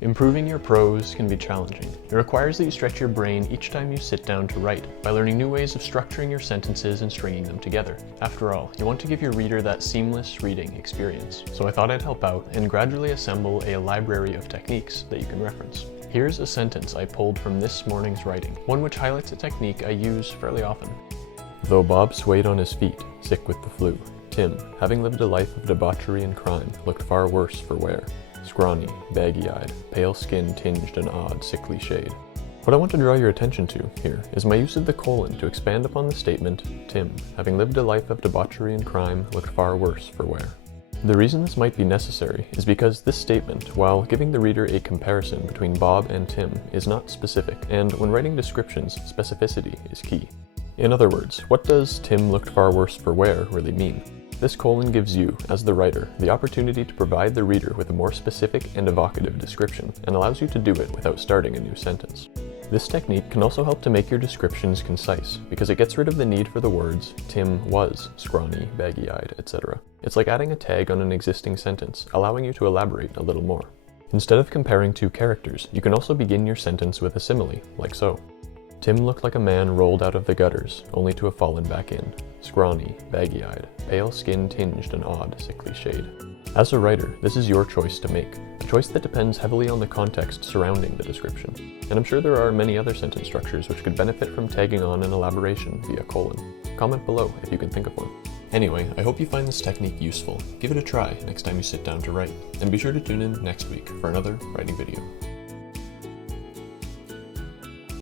Improving your prose can be challenging. It requires that you stretch your brain each time you sit down to write, by learning new ways of structuring your sentences and stringing them together. After all, you want to give your reader that seamless reading experience. So I thought I'd help out and gradually assemble a library of techniques that you can reference. Here's a sentence I pulled from this morning's writing, one which highlights a technique I use fairly often. Though Bob swayed on his feet, sick with the flu, Tim, having lived a life of debauchery and crime, looked far worse for wear. Scrawny, baggy-eyed, pale skin tinged an odd, sickly shade. What I want to draw your attention to here is my use of the colon to expand upon the statement, Tim, having lived a life of debauchery and crime, looked far worse for wear. The reason this might be necessary is because this statement, while giving the reader a comparison between Bob and Tim, is not specific, and when writing descriptions, specificity is key. In other words, what does Tim looked far worse for wear really mean? This colon gives you, as the writer, the opportunity to provide the reader with a more specific and evocative description, and allows you to do it without starting a new sentence. This technique can also help to make your descriptions concise, because it gets rid of the need for the words, Tim was scrawny, baggy-eyed, etc. It's like adding a tag on an existing sentence, allowing you to elaborate a little more. Instead of comparing two characters, you can also begin your sentence with a simile, like so. Tim looked like a man rolled out of the gutters, only to have fallen back in. Scrawny, baggy-eyed, pale skin tinged an odd, sickly shade. As a writer, this is your choice to make, a choice that depends heavily on the context surrounding the description. And I'm sure there are many other sentence structures which could benefit from tagging on an elaboration via colon. Comment below if you can think of one. Anyway, I hope you find this technique useful. Give it a try next time you sit down to write, and be sure to tune in next week for another writing video.